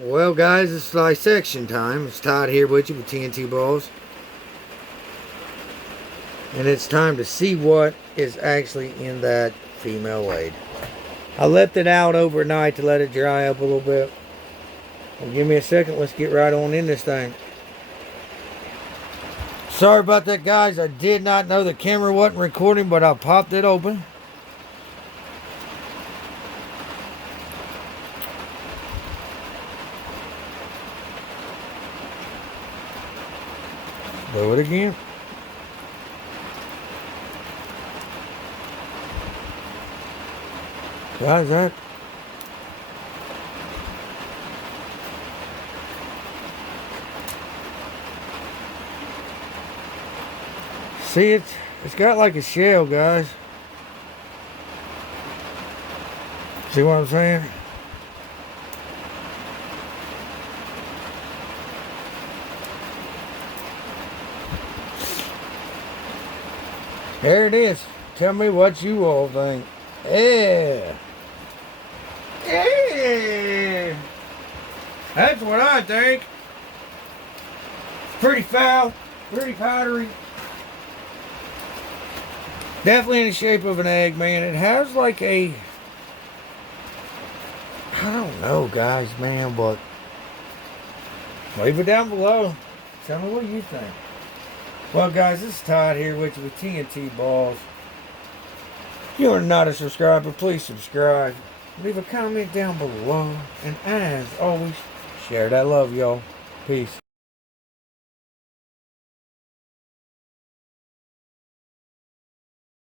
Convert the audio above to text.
Well guys, it's dissection time. It's Todd here with you with TNTBALLS. And it's time to see what is actually in that female laid. I left it out overnight to let it dry up a little bit. Well, give me a second, let's get right on in this thing. Sorry about that guys, I did not know the camera wasn't recording, but I popped it open. Do it again. Guys, that see it's got like a shell, guys. See what I'm saying? There it is. Tell me what you all think. Yeah. Yeah. That's what I think. Pretty foul. Pretty powdery. Definitely in the shape of an egg, man. It has like a... I don't know, guys, man, but... leave it down below. Tell me what you think. Well, guys, this is Todd here with you with TNTBALLS. If you are not a subscriber, please subscribe. Leave a comment down below. And as always, share that love, y'all. Peace.